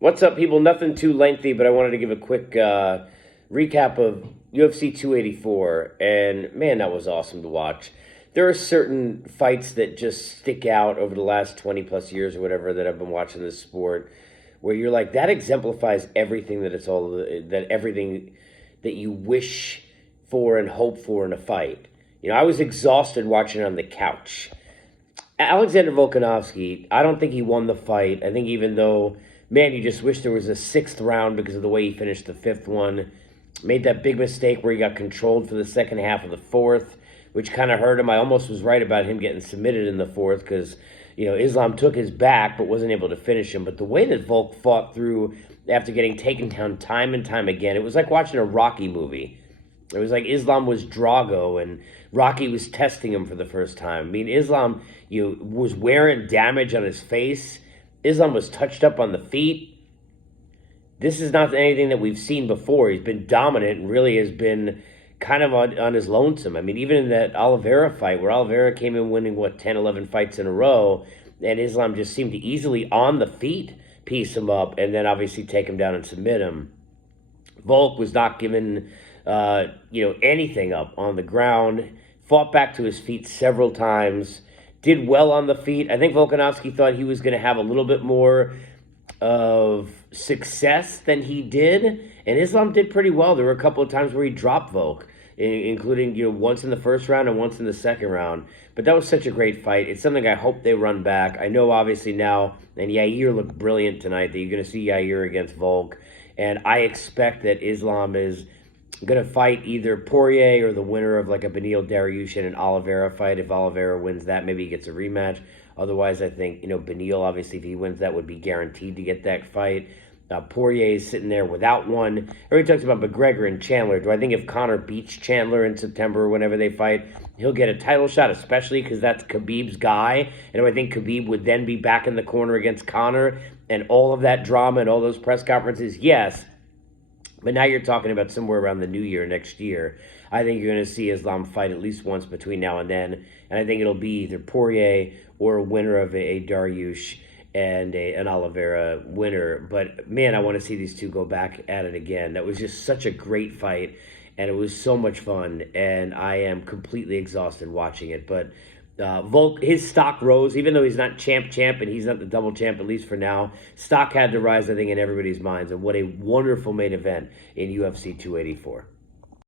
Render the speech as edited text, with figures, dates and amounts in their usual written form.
What's up, people? Nothing too lengthy, but I wanted to give a quick recap of UFC 284. And man, that was awesome to watch. There are certain fights that just stick out over the last 20 plus years or whatever that I've been watching this sport where you're like, that exemplifies everything everything that you wish for and hope for in a fight. You know, I was exhausted watching it on the couch. Alexander Volkanovski, I don't think he won the fight. I think even though, man, you just wish there was a sixth round because of the way he finished the fifth one. Made that big mistake where he got controlled for the second half of the fourth, which kind of hurt him. I almost was right about him getting submitted in the fourth because, Islam took his back but wasn't able to finish him. But the way that Volk fought through after getting taken down time and time again, it was like watching a Rocky movie. It was like Islam was Drago and Rocky was testing him for the first time. I mean, Islam, was wearing damage on his face. Islam was touched up on the feet. This is not anything that we've seen before. He's been dominant and really has been kind of on his lonesome. I mean, even in that Oliveira fight where Oliveira came in winning, 10, 11 fights in a row, and Islam just seemed to easily on the feet piece him up and then obviously take him down and submit him. Volk was not given anything up on the ground, fought back to his feet several times, did well on the feet. I think Volkanovski thought he was going to have a little bit more of success than he did, and Islam did pretty well. There were a couple of times where he dropped Volk, including once in the first round and once in the second round. But that was such a great fight. It's something I hope they run back. I know obviously now, and Yair looked brilliant tonight, that you're going to see Yair against Volk, and I expect that Islam is going to fight either Poirier or the winner of like a Beneil Dariush and an Oliveira fight. If Oliveira wins that, maybe he gets a rematch. Otherwise, I think, Beneil, obviously, if he wins that, would be guaranteed to get that fight. Poirier is sitting there without one. Everybody talks about McGregor and Chandler. Do I think if Conor beats Chandler in September or whenever they fight, he'll get a title shot, especially because that's Khabib's guy? And do I think Khabib would then be back in the corner against Conor and all of that drama and all those press conferences? Yes. But now you're talking about somewhere around the new year, next year. I think you're going to see Islam fight at least once between now and then. And I think it'll be either Poirier or a winner of a Dariush and an Oliveira winner. But, man, I want to see these two go back at it again. That was just such a great fight, and it was so much fun. And I am completely exhausted watching it. But Volk, his stock rose, even though he's not champ, and he's not the double champ, at least for now. Stock had to rise, I think, in everybody's minds. And what a wonderful main event in UFC 284.